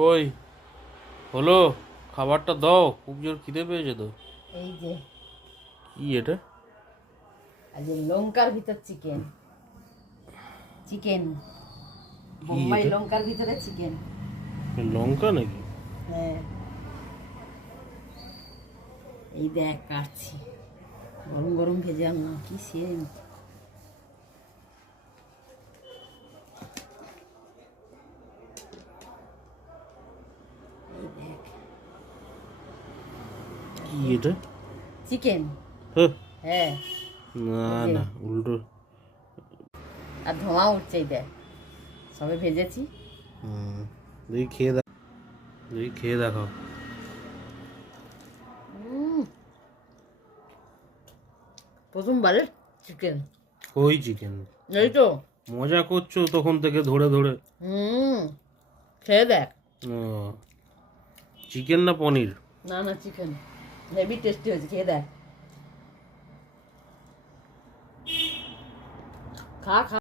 কই হলো? খাবারটা দাও, খুব জোর খিদে পেয়েছে তো। এই যে কি এটা? আজ লঙ্কার ভিতর চিকেন চিকেন কি বোম্বাই এটা? লঙ্কার ভিতরে চিকেন। লঙ্কা নাকি? হ্যাঁ, এই দেখ কাটছি, গরম গরম ভেজে আনলাম, কি সেন্ট। এই দেখ কি এটা? চিকেন। হ্যাঁ, হ্যাঁ, না এই যে। না, উল্টো। আর ধোঁয়া উঠছে, এই দেখ সবে ভেজেছি। দেখি খেয়ে দেখ, দেখি খেয়ে দেখাও। প্রথমবারের চিকেন। ওই চিকেন। এই তো। মজা করছো তখন থেকে ধরে ধরে। খেয়ে দেখ। চিকেন না পনির? না না, চিকেন হেভি টেস্টি হয়েছে, খেয়ে দেখ। খা খা।